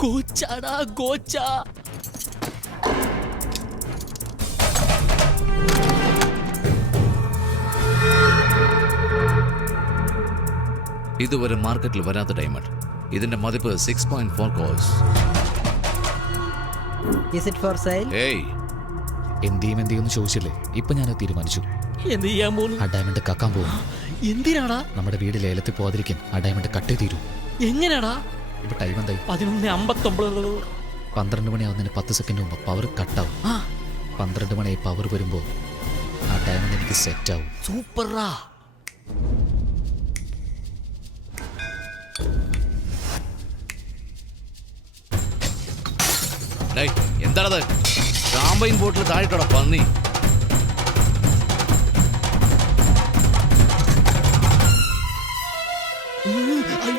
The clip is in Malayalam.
ഗോച്ചാടാ ഗോച്ച. ഇതുവരെ മാർക്കറ്റിൽ വരാത്ത ഡയമണ്ട്. ഇതിന്റെ മതിപ്പ് 6.4 crores. Is it for sale? ഏയ്, എന്തെയ്യുമെന്ന് ചോദിച്ചില്ലേ? ഇപ്പൊ ഞാൻ തീരുമാനിച്ചു. എന്ത് ചെയ്യാൻ പോകുന്നു? ആ ഡയമണ്ട് കക്കാൻ പോകും. എന്തിനാടാ? നമ്മുടെ വീട് ലേലത്തിൽ പോകാതിരിക്കാൻ ആ ഡയമണ്ട് കട്ടേ തീരൂ. എങ്ങനെയാടാ? ഇപ്പൊ ടൈം എന്തായി? 11:59. 12 മണിയാവുന്നതിന് 10 സെക്കൻഡ് മുമ്പ് പവർ കട്ടാവും. 12 മണിയായി പവർ വരുമ്പോ ആ ഡയമണ്ട് എനിക്ക് സെറ്റ് ആവും. സൂപ്പറാ. എന്താണത്? ഷാമ്പയിൻ ബോട്ടിൽ താഴെട്ടോടാ പന്നി.